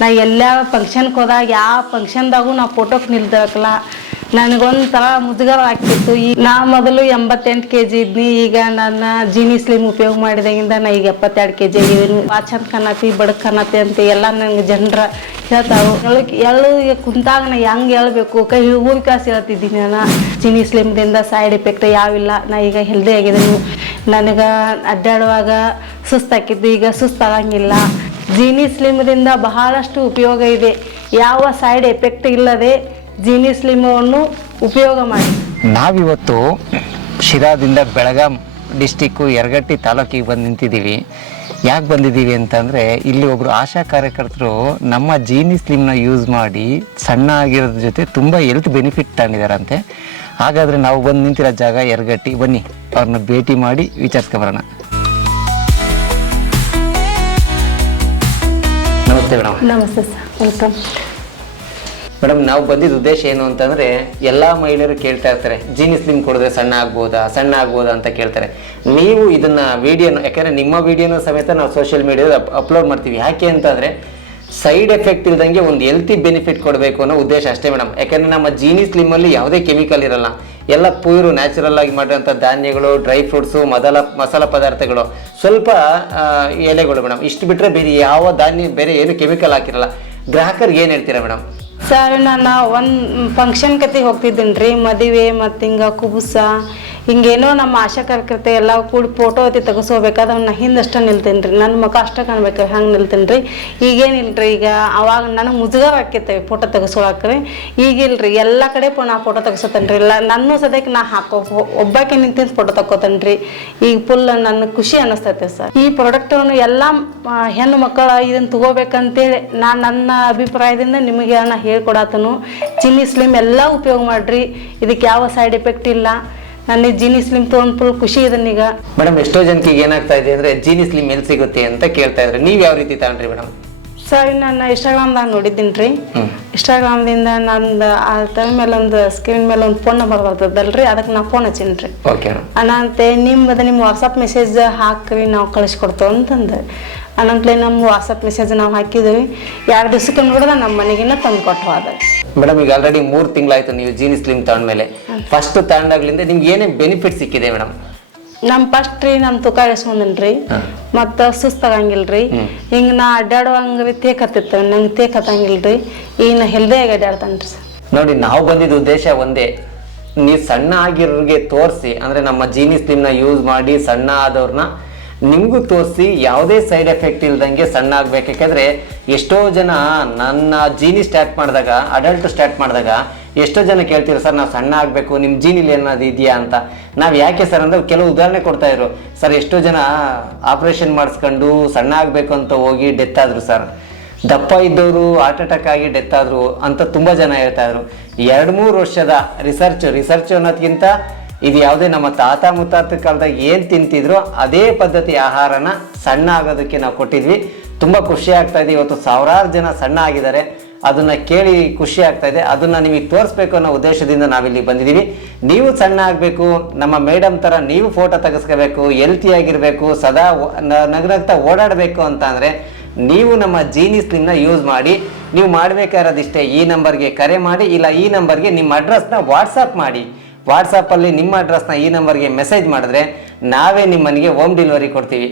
ನಾ ಎಲ್ಲ ಫಂಕ್ಷನ್ಗೆ ಹೋದಾಗ ಯಾವ ಫಂಕ್ಷನ್ದಾಗೂ ನಾ ಫೋಟೋಕ್ಕೆ ನಿಲ್ದಕ್ಕಲ್ಲ ನನಗೊಂಥರ ಮುಜುಗರ ಆಗ್ತಿತ್ತು. ಈಗ ನಾ ಮೊದಲು 88 kg ಇದ್ನಿ. ಈಗ ನನ್ನ ಜೀನಿ ಸ್ಲಿಮ್ ಉಪಯೋಗ ಮಾಡಿದಾಗಿಂದ ನಾ ಈಗ 72 kg ಆಗಿದ್ದೀನಿ. ಚಂದ ಕಾಣತಿ ಬಡಕ್ ಕಾಣತಿ ಅಂತ ಎಲ್ಲ ನನಗೆ ಜನರ ಹೇಳ್ತಾವೆ. ಎಳ್ಳು ಈಗ ಕುಂತಾಗ ನಾ ಹೆಂಗೆ ಹೇಳ್ಬೇಕು ಕೈ ಊರ್ ಕಾಸು ಹೇಳ್ತಿದ್ದೀನಿ. ನಾನು ಜೀನಿ ಸ್ಲಿಮ್ದಿಂದ ಸೈಡ್ ಎಫೆಕ್ಟ್ ಯಾವಿಲ್ಲ. ನಾ ಈಗ ಹೆಲ್ದಿ ಆಗಿದ್ದೀನಿ. ನನಗೆ ಅಡ್ಡಾಡುವಾಗ ಸುಸ್ತಾಕಿದ್ದು ಈಗ ಸುಸ್ತಾಗಂಗಿಲ್ಲ. ಜೀನಿ ಸ್ಲಿಮ್ದಿಂದ ಬಹಳಷ್ಟು ಉಪಯೋಗ ಇದೆ. ಯಾವ ಸೈಡ್ ಎಫೆಕ್ಟ್ ಇಲ್ಲದೆ ಜೀನಿ ಸ್ಲಿಮನ್ನು ಉಪಯೋಗ ಮಾಡಿ. ನಾವಿವತ್ತು ಶಿರಾದಿಂದ ಬೆಳಗಾಂ ಡಿಸ್ಟಿಕ್ಕು ಯರಗಟ್ಟಿ ತಾಲೂಕಿಗೆ ಬಂದು ನಿಂತಿದ್ದೀವಿ. ಯಾಕೆ ಬಂದಿದ್ದೀವಿ ಅಂತಂದರೆ ಇಲ್ಲಿ ಒಬ್ಬರು ಆಶಾ ಕಾರ್ಯಕರ್ತರು ನಮ್ಮ ಜೀನಿ ಸ್ಲಿಮ್ನ ಯೂಸ್ ಮಾಡಿ ಸಣ್ಣ ಆಗಿರೋದ್ರ ಜೊತೆ ತುಂಬ ಹೆಲ್ತ್ ಬೆನಿಫಿಟ್ ತಗೊಂಡಿದ್ದಾರಂತೆ. ಹಾಗಾದರೆ ನಾವು ಬಂದು ನಿಂತಿರೋ ಜಾಗ ಯರಗಟ್ಟಿ. ಬನ್ನಿ ಅವ್ರನ್ನ ಭೇಟಿ ಮಾಡಿ ವಿಚಾರಿಸ್ಕೊಬರೋಣ. ನಮಸ್ತೆ ಮೇಡಮ್. ನಮಸ್ತೆ ಸರ್, ವೆಲ್ಕಮ್. ಮೇಡಮ್, ನಾವು ಬಂದಿದ್ದ ಉದ್ದೇಶ ಏನು ಅಂತಂದರೆ ಎಲ್ಲ ಮಹಿಳೆಯರು ಕೇಳ್ತಾ ಇರ್ತಾರೆ, ಜೀನಿ ಸ್ಲಿಮ್ ಕೊಡಿದ್ರೆ ಸಣ್ಣ ಆಗ್ಬೋದಾ ಅಂತ ಕೇಳ್ತಾರೆ. ನೀವು ಇದನ್ನು ವಿಡಿಯೋನ, ಯಾಕೆಂದರೆ ನಿಮ್ಮ ವಿಡಿಯೋನ ಸಮೇತ ನಾವು ಸೋಷಿಯಲ್ ಮೀಡಿಯಾದ ಅಪ್ಲೋಡ್ ಮಾಡ್ತೀವಿ. ಯಾಕೆ ಅಂತಂದರೆ ಸೈಡ್ ಎಫೆಕ್ಟ್ ಇಲ್ದಂಗೆ ಒಂದು ಹೆಲ್ತಿ ಬೆನಿಫಿಟ್ ಕೊಡಬೇಕು ಅನ್ನೋ ಉದ್ದೇಶ ಅಷ್ಟೇ ಮೇಡಮ್. ಯಾಕೆಂದರೆ ನಮ್ಮ ಜೀನಿ ಸ್ಲಿಮ್ಮಲ್ಲಿ ಯಾವುದೇ ಕೆಮಿಕಲ್ ಇರಲ್ಲ. ಎಲ್ಲ ಪ್ಯೂರು ನ್ಯಾಚುರಲ್ ಆಗಿ ಮಾಡಿರೋಂಥ ಧಾನ್ಯಗಳು, ಡ್ರೈ ಫ್ರೂಟ್ಸು, ಮಸಾಲ ಪದಾರ್ಥಗಳು, ಸ್ವಲ್ಪ ಎಲೆಗಳು ಮೇಡಮ್. ಇಷ್ಟು ಬಿಟ್ಟರೆ ಬೇರೆ ಯಾವ ಧಾನ್ಯ, ಬೇರೆ ಏನು ಕೆಮಿಕಲ್ ಹಾಕಿರಲ್ಲ. ಗ್ರಾಹಕರಿಗೆ ಏನು ಹೇಳ್ತೀರಾ ಮೇಡಮ್? ಸರ್, ನಾನು ಒಂದು ಫಂಕ್ಷನ್ ಕತೆ ಹೋಗ್ತಿದ್ದೀನಿ ರೀ. ಮದುವೆ ಮತ್ತು ಹಿಂಗೆ ಕುಬುಸ ಹಿಂಗೇನೋ ನಮ್ಮ ಆಶಾ ಕಾರ್ಯಕರ್ತೆ ಎಲ್ಲ ಕೂಡಿ ಫೋಟೋ ಐತಿ ತೆಗೆಸೋಬೇಕಾದ್ರೆ ನಾ ಹಿಂದಷ್ಟು ನಿಲ್ತೀನಿ ರೀ. ನನ್ನ ಮುಖ ಅಷ್ಟೇ ಕಾಣ್ಬೇಕು ಹಂಗೆ ನಿಲ್ತೀನಿ ರೀ. ಈಗೇನಿಲ್ಲ ರೀ, ಈಗ ಅವಾಗ ನನಗೆ ಮುಜುಗರ ಆಕೈತೆ ಫೋಟೋ ತೆಗೆಸೋಳಕ್ಕೆ ರೀ. ಈಗಿಲ್ಲ ರೀ, ಎಲ್ಲ ಕಡೆ ನಾ ಫೋಟೋ ತೆಗೆಸೋತೇನೆ ರೀ. ಇಲ್ಲ ನನ್ನ ಸದ್ಯಕ್ಕೆ ನಾ ಒಬ್ಬಾಕೆ ನಿಂತಿಂದ ಫೋಟೋ ತಗೋತೇನೆ ರೀ. ಈಗ ಫುಲ್ ನನ್ನ ಖುಷಿ ಅನ್ನಿಸ್ತೈತೆ ಸರ್. ಈ ಪ್ರಾಡಕ್ಟನ್ನು ಎಲ್ಲ ಹೆಣ್ಣು ಮಕ್ಕಳು ಇದನ್ನು ತಗೋಬೇಕಂತೇಳಿ ನನ್ನ ಅಭಿಪ್ರಾಯದಿಂದ ನಿಮಗೆ ನಾ ಹೇಳ್ಕೊಡತನು. ಜೀನಿ ಸ್ಲಿಮ್ ಎಲ್ಲ ಉಪಯೋಗ ಮಾಡಿರಿ. ಇದಕ್ಕೆ ಯಾವ ಸೈಡ್ ಎಫೆಕ್ಟ್ ಇಲ್ಲ. ನನ್ನ ಜೀನಿ ಸ್ಲಿಮ್ ತೊಗೊಂಡು ಫುಲ್ ಖುಷಿ ಇದನ್ನ. ಈಗ ಮೇಡಮ್, ಎಷ್ಟೋ ಜನಕ್ಕೆ ಏನಾಗ್ತಾ ಇದೆ ಅಂದರೆ ಜೀನಿ ಸ್ಲಿಮ್ ಎಲ್ಲಿ ಸಿಗುತ್ತೆ ಅಂತ ಕೇಳ್ತಾ ಇದ್ರೆ, ನೀವು ಯಾವ ರೀತಿ ತಗೊಂಡ್ರಿ ಮೇಡಮ್? ಸರ್, ನಾನು ಇನ್ಸ್ಟಾಗ್ರಾಮ್ದಾಗ ನೋಡಿದ್ದೀನಿ ರೀ. ಇನ್ಸ್ಟಾಗ್ರಾಮ್ದಿಂದ ನಂದು ಆ ಟೈಮ್ ಮೇಲೆ ಒಂದು ಸ್ಕ್ರೀನ್ ಮೇಲೆ ಒಂದು ಫೋನ್ ನಂಬರ್ ಬರ್ತದಲ್ರಿ, ಅದಕ್ಕೆ ನಾ ಫೋನ್ ಹಚ್ಚೀನಿ ರೀ. ಓಕೆ. ಅನಂತೆ ನಿಮ್ಮ ವಾಟ್ಸಪ್ ಮೆಸೇಜ್ ಹಾಕ್ರಿ, ನಾವು ಕಳಿಸ್ಕೊಡ್ತೇವೆ ಅಂತಂದು. ಅನಂತಲೇ ನಮ್ಮ ವಾಟ್ಸಪ್ ಮೆಸೇಜ್ ನಾವು ಹಾಕಿದ್ವಿ. 2 ದಿವಸಕ್ಕೆ ನೋಡಿದ್ರೆ ನಮ್ಮ ಮನೆಗಿನ್ನ ತಂದು ಕೊಟ್ಟು ಅದ. ಮೇಡಮ್, ಈಗ ಆಲ್ರೆಡಿ 3 ತಿಂಗಳಾಯ್ತು ನೀವು ಜೀನಿ ಸ್ಲಿಮ್ ತಗೊಂಡ್ಮೇಲೆ. ಫಸ್ಟ್ ತಗೊಂಡಾಗ್ಲಿಂದ ನಿಮ್ಗೆ ಏನೇ ಬೆನಿಫಿಟ್ ಸಿಕ್ಕಿದೆ ಮೇಡಮ್? ಫಸ್ಟ್ ರೀ ನಾನು ತೂಕ ಇಳಿಸ್ಕೊಂಡೇನಿ ರೀ. ಮತ್ತು ಸುಸ್ತಾಗಂಗಿಲ್ರಿ. ಹಿಂಗೆ ನಾ ಅಡ್ಡಾಡುವಂಗ್ರಿ ತೇಕ್ ಹತ್ತಿರ್ತೇವೆ, ನಂಗೆ ತೇಕ್ ಹತ್ತಂಗಿಲ್ರಿ. ಈಗ ನಾ ಹೆಲ್ದಿಯಾಗಿ ಅಡ್ಡಾಡ್ತಾನೆ ರೀ ಸರ್. ನೋಡಿ, ನಾವು ಬಂದಿದ್ದ ಉದ್ದೇಶ ಒಂದೇ, ನೀವು ಸಣ್ಣ ಆಗಿರೋರಿಗೆ ತೋರಿಸಿ, ಅಂದರೆ ನಮ್ಮ ಜೀನಿ ಸ್ಲಿಮ್ನ ಯೂಸ್ ಮಾಡಿ ಸಣ್ಣ ಆದವ್ರನ್ನ ನಿಮಗೂ ತೋರಿಸಿ ಯಾವುದೇ ಸೈಡ್ ಎಫೆಕ್ಟ್ ಇಲ್ದಂಗೆ ಸಣ್ಣ ಆಗ್ಬೇಕು. ಯಾಕೆಂದರೆ ಎಷ್ಟೋ ಜನ ನನ್ನ ಜೀನಿ ಅಡಲ್ಟ್ ಸ್ಟಾರ್ಟ್ ಮಾಡಿದಾಗ ಎಷ್ಟೋ ಜನ ಕೇಳ್ತೀರ, ಸರ್ ನಾವು ಸಣ್ಣ ಆಗಬೇಕು, ನಿಮ್ಮ ಜೀನಿಲಿ ಏನಾದ್ರು ಇದೆಯಾ ಅಂತ. ನಾವು ಯಾಕೆ ಸರ್ ಅಂದರೆ ಕೆಲವು ಉದಾಹರಣೆ ಕೊಡ್ತಾ ಇದ್ರು. ಸರ್, ಎಷ್ಟೋ ಜನ ಆಪ್ರೇಷನ್ ಮಾಡಿಸ್ಕೊಂಡು ಸಣ್ಣ ಆಗಬೇಕು ಅಂತ ಹೋಗಿ ಡೆತ್ ಆದರು ಸರ್. ದಪ್ಪ ಇದ್ದವರು ಹಾರ್ಟ್ ಅಟ್ಯಾಕ್ ಆಗಿ ಡೆತ್ ಆದರು ಅಂತ ತುಂಬ ಜನ ಹೇಳ್ತಾ ಇದ್ರು. 2-3 ವರ್ಷದ ರಿಸರ್ಚ್ ಅನ್ನೋದಕ್ಕಿಂತ ಇದು ಯಾವುದೇ ನಮ್ಮ ತಾತ ಮುತ್ತಾತ ಕಾಲದಾಗ ಏನು ತಿಂತಿದ್ರು ಅದೇ ಪದ್ಧತಿ ಆಹಾರನ ಸಣ್ಣ ಆಗೋದಕ್ಕೆ ನಾವು ಕೊಟ್ಟಿದ್ವಿ. ತುಂಬ ಖುಷಿ ಆಗ್ತಾ ಇದೆ. ಇವತ್ತು ಸಾವಿರಾರು ಜನ ಸಣ್ಣ ಆಗಿದ್ದಾರೆ. ಅದನ್ನು ಕೇಳಿ ಖುಷಿ ಆಗ್ತಾ ಇದೆ. ಅದನ್ನು ನಿಮಗೆ ತೋರಿಸ್ಬೇಕು ಅನ್ನೋ ಉದ್ದೇಶದಿಂದ ನಾವಿಲ್ಲಿ ಬಂದಿದ್ದೀವಿ. ನೀವು ಸಣ್ಣ ಆಗಬೇಕು, ನಮ್ಮ ಮೇಡಮ್ ಥರ ನೀವು ಫೋಟೋ ತೆಗೆಸ್ಕೋಬೇಕು, ಹೆಲ್ತಿಯಾಗಿರಬೇಕು, ಸದಾ ನಗನಗ್ತಾ ಓಡಾಡಬೇಕು ಅಂತ ಅಂದರೆ ನೀವು ನಮ್ಮ ಜೀನಿ ಸ್ಲಿಮ್ನ ಯೂಸ್ ಮಾಡಿ. ನೀವು ಮಾಡಬೇಕಾಗಿರೋದಿಷ್ಟೇ, ಈ ನಂಬರ್ಗೆ ಕರೆ ಮಾಡಿ, ಇಲ್ಲ ಈ ನಂಬರ್ಗೆ ನಿಮ್ಮ ಅಡ್ರೆಸ್ನ ವಾಟ್ಸಪ್ ಮಾಡಿ. ವಾಟ್ಸಪ್ಪಲ್ಲಿ ನಿಮ್ಮ ಅಡ್ರೆಸ್ನ ಈ ನಂಬರ್ಗೆ ಮೆಸೇಜ್ ಮಾಡಿದ್ರೆ ನಾವೇ ನಿಮ್ಮ ಮನೆಗೆ ಹೋಮ್ ಡೆಲಿವರಿ ಕೊಡ್ತೀವಿ.